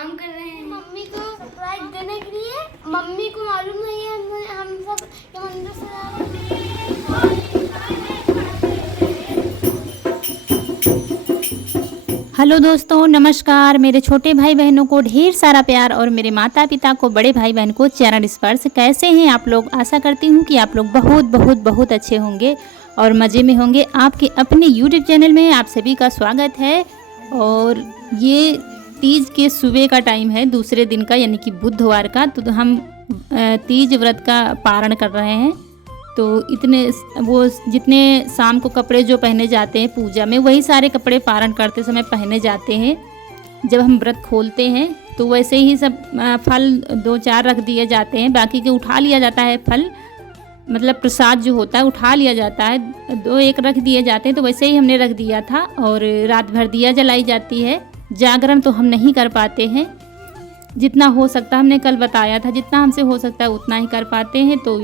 काम कर रहे हैं। मम्मी को सरप्राइज देने के लिए, मम्मी को मालूम नहीं है हम सब ये मंदिर से आ रहे हैं। हेलो दोस्तों, नमस्कार। मेरे छोटे भाई बहनों को ढेर सारा प्यार और मेरे माता पिता को, बड़े भाई बहन को चरण स्पर्श। कैसे हैं आप लोग? आशा करती हूँ कि आप लोग बहुत बहुत बहुत अच्छे होंगे और मज़े में होंगे। आपके अपने YouTube चैनल में आप सभी का स्वागत है। और ये तीज के सुबह का टाइम है, दूसरे दिन का, यानी कि बुधवार का। तो हम तीज व्रत का पारण कर रहे हैं। तो जितने शाम को कपड़े जो पहने जाते हैं पूजा में, वही सारे कपड़े पारण करते समय पहने जाते हैं। जब हम व्रत खोलते हैं तो वैसे ही सब फल 2-4 रख दिए जाते हैं, बाकी के उठा लिया जाता है। फल मतलब प्रसाद जो होता है उठा लिया जाता है, 2-1 रख दिए जाते हैं। तो वैसे ही हमने रख दिया था। और रात भर दिया जलाई जाती है। जागरण तो हम नहीं कर पाते हैं, जितना हो सकता, हमने कल बताया था, जितना हमसे हो सकता है उतना ही कर पाते हैं। तो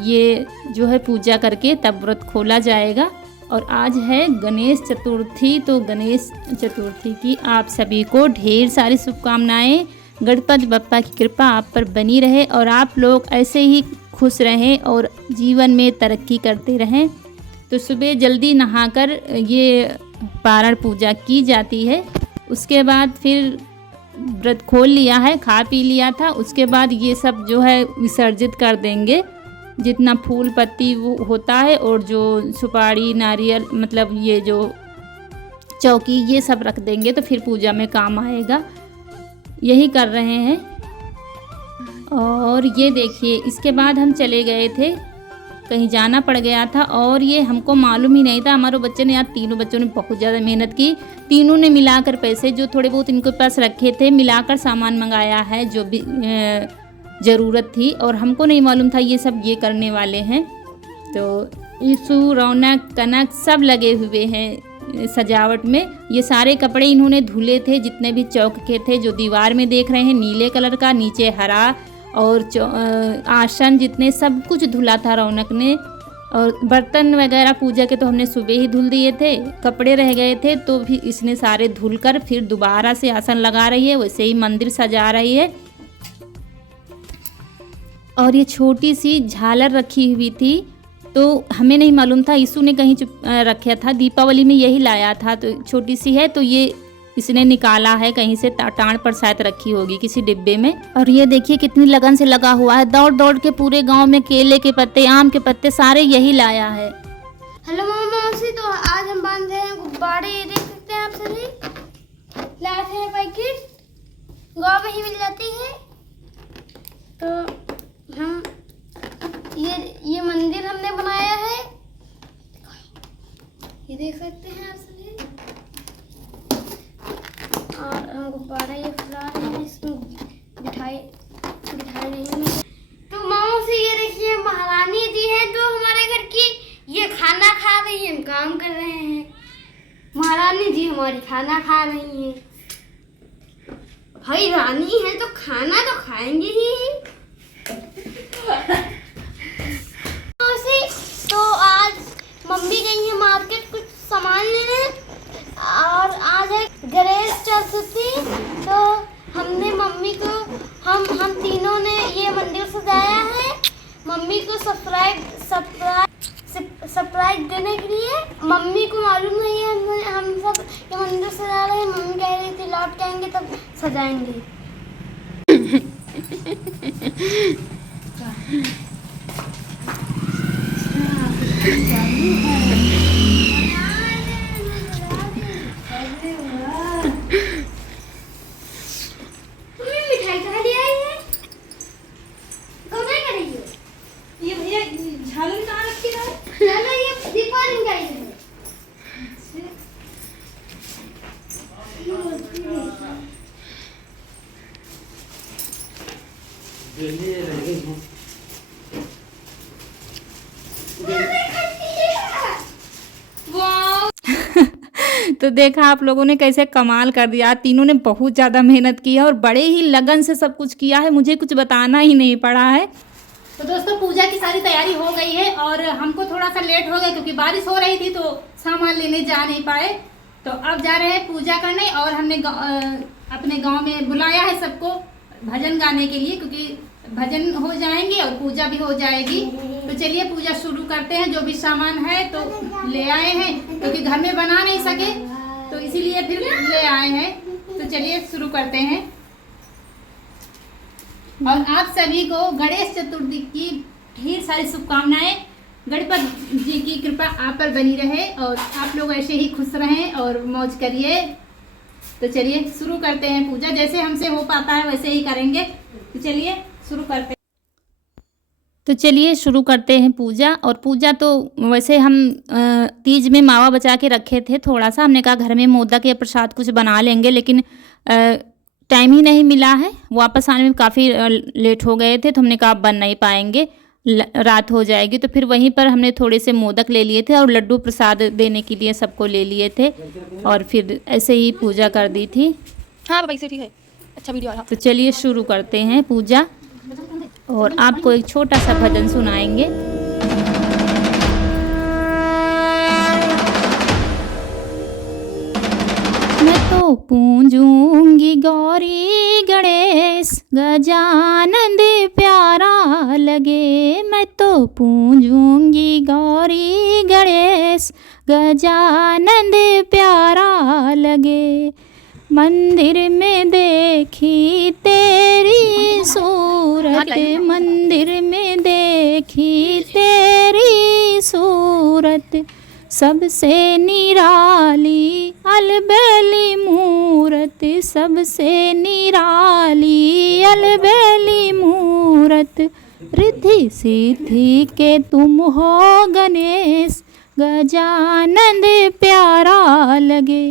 ये जो है पूजा करके तब व्रत खोला जाएगा। और आज है गणेश चतुर्थी। तो गणेश चतुर्थी की आप सभी को ढेर सारी शुभकामनाएं। गणपति बप्पा की कृपा आप पर बनी रहे और आप लोग ऐसे ही खुश रहें और जीवन में तरक्की करते रहें। तो सुबह जल्दी नहाकर ये पारण पूजा की जाती है। उसके बाद फिर व्रत खोल लिया है, खा पी लिया था। उसके बाद ये सब जो है विसर्जित कर देंगे, जितना फूल पत्ती वो होता है, और जो सुपारी नारियल, मतलब ये जो चौकी, ये सब रख देंगे तो फिर पूजा में काम आएगा। यही कर रहे हैं। और ये देखिए, इसके बाद हम चले गए थे, कहीं जाना पड़ गया था और ये हमको मालूम ही नहीं था। हमारे बच्चे ने, यार तीनों बच्चों ने बहुत ज़्यादा मेहनत की। तीनों ने मिलाकर पैसे जो थोड़े बहुत इनके पास रखे थे, मिलाकर सामान मंगाया है जो भी ज़रूरत थी। और हमको नहीं मालूम था ये सब ये करने वाले हैं। तो ईसु, रौनक, कनक सब लगे हुए हैं सजावट में। ये सारे कपड़े इन्होंने धुले थे, जितने भी चौक के थे। जो दीवार में देख रहे हैं नीले कलर का, नीचे हरा, और आसन जितने सब कुछ धुला था रौनक ने। और बर्तन वगैरह पूजा के तो हमने सुबह ही धुल दिए थे। कपड़े रह गए थे तो भी इसने सारे धुलकर फिर दोबारा से आसन लगा रही है। वैसे ही मंदिर सजा रही है। और ये छोटी सी झालर रखी हुई थी, तो हमें नहीं मालूम था, यीशु ने कहीं रखा था, दीपावली में यही लाया था। तो छोटी सी है, तो ये इसने निकाला है कहीं से, टाण पर शायद रखी होगी किसी डिब्बे में। और ये देखिए कितनी लगन से लगा हुआ है, दौड़ दौड़ के पूरे गांव में केले के पत्ते, आम के पत्ते सारे यही लाया है। हेलो मौसी, तो आज हम बांध रहे हैं गुब्बारे, ये देख सकते हैं आप सभी। लाए थे पैकेट, गाँव में ही मिल जाती है। तो हम ये मंदिर हमने बनाया है, ये देख सकते हैं आप सभी। और हम गुब्बारा ये फुला रहे हैं, इसमें बिठाई नहीं है। तो मौसी ये देखिए, महारानी जी हैं जो हमारे घर की, ये खाना खा रही है, हम काम कर रहे हैं। महारानी जी हमारी खाना खा रही है। भाई रानी है तो खाना तो खाएंगे ही। तो आज मम्मी गई है मार्केट कुछ सामान लेने, और आज है गणेश चतुर्थी। तो हमने मम्मी को, हम तीनों ने ये मंदिर सजाया है। मम्मी को सरप्राइज देने के लिए, मम्मी को मालूम नहीं है हम सब ये मंदिर सजा रहे हैं। मम्मी कह रही थी लौट के आएंगे तब सजाएंगे। तो देखा आप लोगों ने कैसे कमाल कर दिया। तीनों ने बहुत ज़्यादा मेहनत की है और बड़े ही लगन से सब कुछ किया है, मुझे कुछ बताना ही नहीं पड़ा है। तो दोस्तों, पूजा की सारी तैयारी हो गई है और हमको थोड़ा सा लेट हो गया क्योंकि बारिश हो रही थी, तो सामान लेने जा नहीं पाए। तो अब जा रहे हैं पूजा करने और हमने अपने गांव में बुलाया है सबको भजन गाने के लिए, क्योंकि भजन हो जाएंगे और पूजा भी हो जाएगी। तो चलिए पूजा शुरू करते हैं। जो भी सामान है तो ले आए हैं, क्योंकि घर में बना नहीं सके तो इसीलिए फिर ले आए हैं। तो चलिए शुरू करते हैं। और आप सभी को गणेश चतुर्थी की ढेर सारी शुभकामनाएं। गणपति जी की कृपा आप पर बनी रहे और आप लोग ऐसे ही खुश रहें और मौज करिए। तो चलिए शुरू करते हैं पूजा। जैसे हमसे हो पाता है वैसे ही करेंगे। तो चलिए शुरू करते हैं। तो चलिए शुरू करते हैं पूजा। और पूजा तो वैसे हम तीज में मावा बचा के रखे थे थोड़ा सा। हमने कहा घर में मोदक या प्रसाद कुछ बना लेंगे, लेकिन टाइम ही नहीं मिला है। वापस आने में काफ़ी लेट हो गए थे, तो हमने कहा आप बन नहीं पाएंगे, रात हो जाएगी। तो फिर वहीं पर हमने थोड़े से मोदक ले लिए थे और लड्डू प्रसाद देने के लिए सबको ले लिए थे और फिर ऐसे ही पूजा कर दी थी। हाँ भाई से ठीक है, अच्छा वीडियो आ रहा। तो चलिए शुरू करते हैं पूजा और आपको एक छोटा सा भजन सुनाएंगे। मैं तो पूजूंगी गौरी गणेश, गजानंद प्यारा लगे। मैं तो पूजूंगी गौरी गणेश, गजानंद प्यारा लगे। मंदिर में देखी तेरी सूरत, मंदिर में देखी तेरी सूरत, सबसे निराली अलबेली मूरत, सबसे निराली अलबेली मूरत। रिद्धि सिद्धि के तुम हो गणेश, गजानंद प्यारा लगे।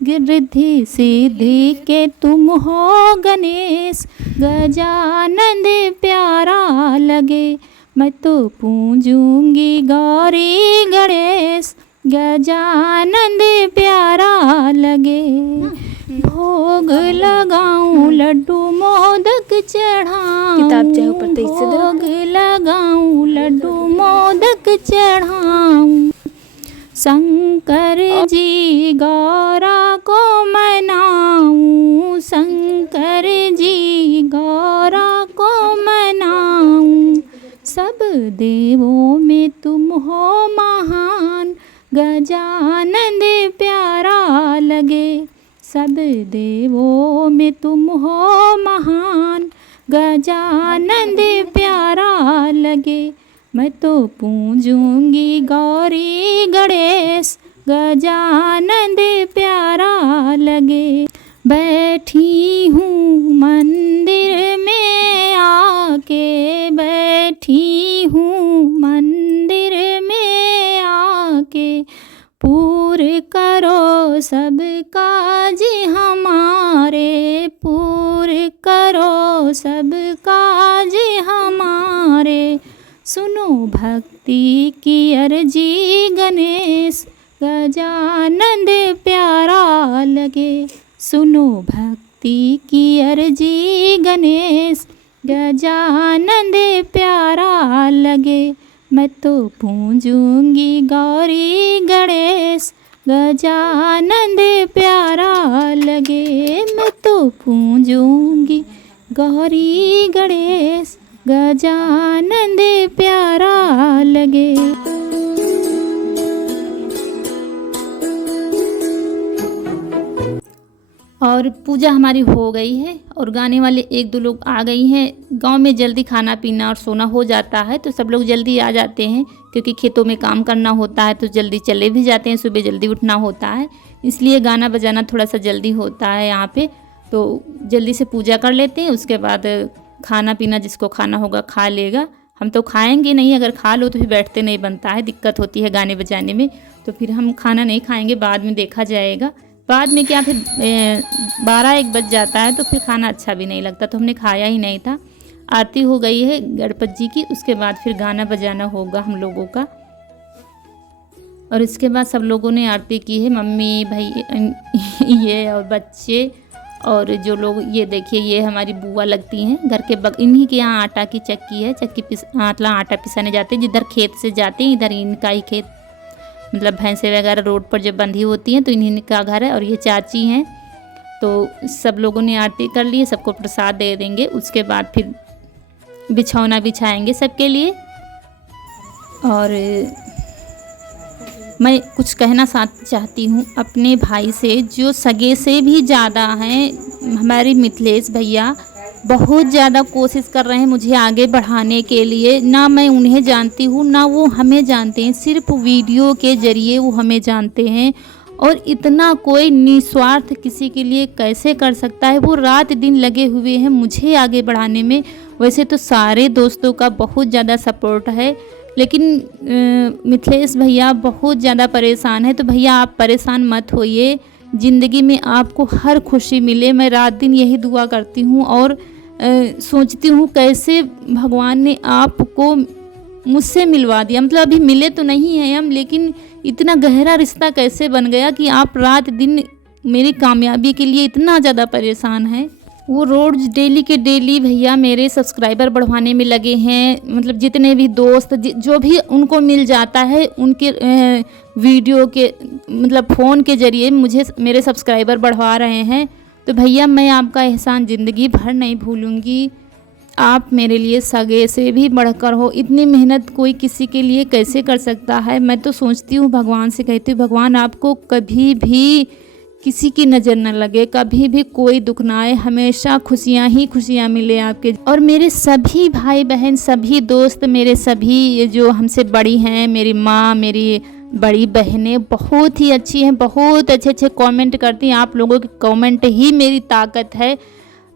रिद्धि सिद्धि के तुम हो गणेश, गजानंद प्यारा लगे। मैं तो पूजूंगी गौरी गणेश, गजानंद प्यारा लगे। भोग लगाऊं लड्डू मोदक चढ़ाऊं, किताब चाहे ऊपर तेज से दे। भोग लगाऊं लड्डू मोदक चढ़ाऊं। शंकर जी गौरा को मनाऊं, शंकर जी गौरा को मनाऊं। सब देवों में तुम हो महान, गजानंद प्यारा लगे। सब देवों में तुम हो महान, गजानंद प्यारा लगे। मैं तो पूजूंगी गौरी गणेश, गजानंद प्यारा लगे। बैठी हूँ मंदिर में आके, बैठी हूँ मंदिर में आके। पूर करो सब काज हमारे, पूर करो सब काज हमारे। सुनो भक्ति की अर्जी गणेश, गजानंद प्यारा लगे। सुनो भक्ति की अर्जी गणेश, गजानंद प्यारा लगे। मैं तो पूजूंगी गौरी गणेश, गजानंद प्यारा लगे। मैं तो पूजूंगी गौरी गणेश, गजानंद प्यारा लगे। और पूजा हमारी हो गई है और गाने वाले एक दो लोग आ गई हैं। गांव में जल्दी खाना पीना और सोना हो जाता है, तो सब लोग जल्दी आ जाते हैं, क्योंकि खेतों में काम करना होता है तो जल्दी चले भी जाते हैं। सुबह जल्दी उठना होता है, इसलिए गाना बजाना थोड़ा सा जल्दी होता है यहाँ पे। तो जल्दी से पूजा कर लेते हैं, उसके बाद खाना पीना जिसको खाना होगा खा लेगा। हम तो खाएंगे नहीं, अगर खा लो तो फिर बैठते नहीं बनता है, दिक्कत होती है गाने बजाने में। तो फिर हम खाना नहीं खाएंगे, बाद में देखा जाएगा। बाद में क्या, फिर 12-1 बज जाता है तो फिर खाना अच्छा भी नहीं लगता, तो हमने खाया ही नहीं था। आरती हो गई है गणपति जी की, उसके बाद फिर गाना बजाना होगा हम लोगों का। और इसके बाद सब लोगों ने आरती की है, मम्मी भाई ये और बच्चे और जो लोग। ये देखिए ये हमारी बुआ लगती हैं घर के इन्हीं के यहाँ आटा की चक्की है, चक्की आटा पिसाने जाते हैं। जिधर खेत से जाते हैं इधर इनका ही खेत मतलब भैंसें वगैरह रोड पर जब बंधी होती हैं तो इन्हीं का घर है। और ये चाची हैं, तो सब लोगों ने आरती कर ली है, सबको प्रसाद दे देंगे। उसके बाद फिर बिछौना बिछाएंगे सबके लिए। और मैं कुछ कहना चाहती हूँ अपने भाई से, जो सगे से भी ज़्यादा हैं। हमारे मिथिलेश भैया बहुत ज़्यादा कोशिश कर रहे हैं मुझे आगे बढ़ाने के लिए। ना मैं उन्हें जानती हूँ ना वो हमें जानते हैं, सिर्फ वीडियो के ज़रिए वो हमें जानते हैं। और इतना कोई निस्वार्थ किसी के लिए कैसे कर सकता है। वो रात दिन लगे हुए हैं मुझे आगे बढ़ाने में। वैसे तो सारे दोस्तों का बहुत ज़्यादा सपोर्ट है, लेकिन मिथिलेश भैया बहुत ज़्यादा परेशान है। तो भैया आप परेशान मत होइए, ज़िंदगी में आपको हर खुशी मिले। मैं रात दिन यही दुआ करती हूँ और सोचती हूँ कैसे भगवान ने आपको मुझसे मिलवा दिया। मतलब अभी मिले तो नहीं हैं हम, लेकिन इतना गहरा रिश्ता कैसे बन गया कि आप रात दिन मेरी कामयाबी के लिए इतना ज़्यादा परेशान हैं। वो रोज़ डेली के डेली भैया मेरे सब्सक्राइबर बढ़वाने में लगे हैं। मतलब जितने भी दोस्त जो भी उनको मिल जाता है उनके वीडियो के मतलब फ़ोन के ज़रिए मुझे मेरे सब्सक्राइबर बढ़वा रहे हैं। तो भैया मैं आपका एहसान ज़िंदगी भर नहीं भूलूँगी। आप मेरे लिए सगे से भी बढ़कर हो। इतनी मेहनत कोई किसी के लिए कैसे कर सकता है। मैं तो सोचती हूँ, भगवान से कहती हूँ, भगवान आपको कभी भी किसी की नज़र न लगे, कभी भी कोई दुख ना आए, हमेशा खुशियाँ ही खुशियाँ मिले आपके। और मेरे सभी भाई बहन, सभी दोस्त, मेरे सभी जो हमसे बड़ी हैं, मेरी माँ, मेरी बड़ी बहनें बहुत ही अच्छी हैं, बहुत अच्छे अच्छे कमेंट करती हैं। आप लोगों के कमेंट ही मेरी ताकत है।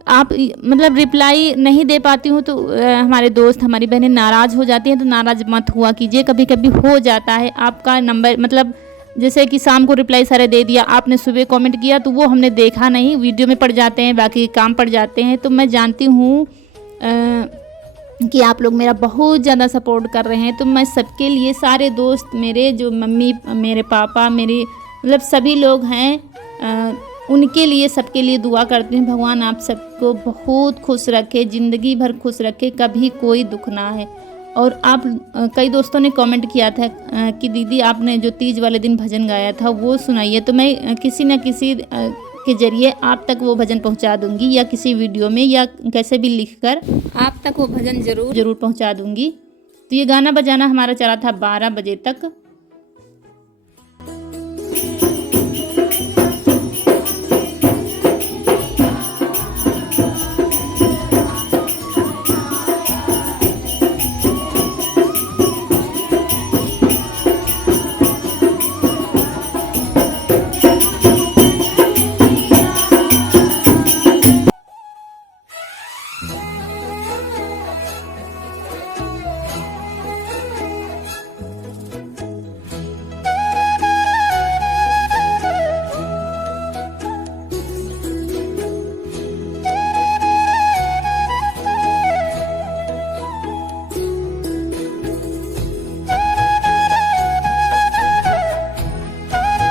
आप मतलब रिप्लाई नहीं दे पाती हूँ तो हमारे दोस्त, हमारी बहनें नाराज़ हो जाती हैं। तो नाराज़ मत हुआ कीजिए, कभी कभी हो जाता है। आपका नंबर मतलब जैसे कि शाम को रिप्लाई सारे दे दिया, आपने सुबह कमेंट किया तो वो हमने देखा नहीं, वीडियो में पड़ जाते हैं, बाकी काम पड़ जाते हैं। तो मैं जानती हूँ कि आप लोग मेरा बहुत ज़्यादा सपोर्ट कर रहे हैं। तो मैं सबके लिए, सारे दोस्त मेरे, जो मम्मी, मेरे पापा, मेरे मतलब सभी लोग हैं, उनके लिए, सबके लिए दुआ करती हूँ। भगवान आप सबको बहुत खुश रखे, ज़िंदगी भर खुश रखे, कभी कोई दुख ना है। और आप कई दोस्तों ने कमेंट किया था कि दीदी आपने जो तीज वाले दिन भजन गाया था वो सुनाइए। तो मैं किसी न किसी के ज़रिए आप तक वो भजन पहुंचा दूंगी, या किसी वीडियो में या कैसे भी लिखकर आप तक वो भजन ज़रूर पहुंचा दूंगी। तो ये गाना बजाना हमारा चला था 12 बजे तक।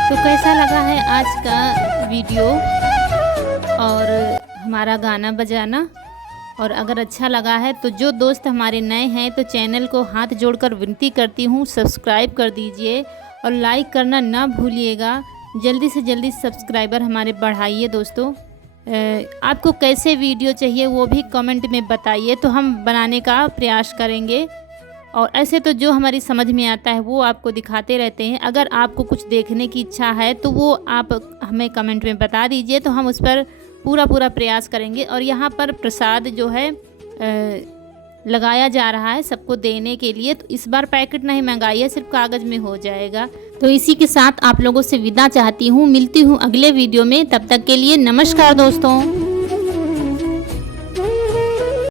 तो कैसा लगा है आज का वीडियो और हमारा गाना बजाना। और अगर अच्छा लगा है तो जो दोस्त हमारे नए हैं तो चैनल को हाथ जोड़कर विनती करती हूँ, सब्सक्राइब कर दीजिए और लाइक करना ना भूलिएगा। जल्दी से जल्दी सब्सक्राइबर हमारे बढ़ाइए दोस्तों। आपको कैसे वीडियो चाहिए वो भी कमेंट में बताइए, तो हम बनाने का प्रयास करेंगे। और ऐसे तो जो हमारी समझ में आता है वो आपको दिखाते रहते हैं। अगर आपको कुछ देखने की इच्छा है तो वो आप हमें कमेंट में बता दीजिए, तो हम उस पर पूरा प्रयास करेंगे। और यहाँ पर प्रसाद जो है लगाया जा रहा है सबको देने के लिए। तो इस बार पैकेट नहीं मंगाई है, सिर्फ कागज़ में हो जाएगा। तो इसी के साथ आप लोगों से विदा चाहती हूँ। मिलती हूँ अगले वीडियो में, तब तक के लिए नमस्कार दोस्तों।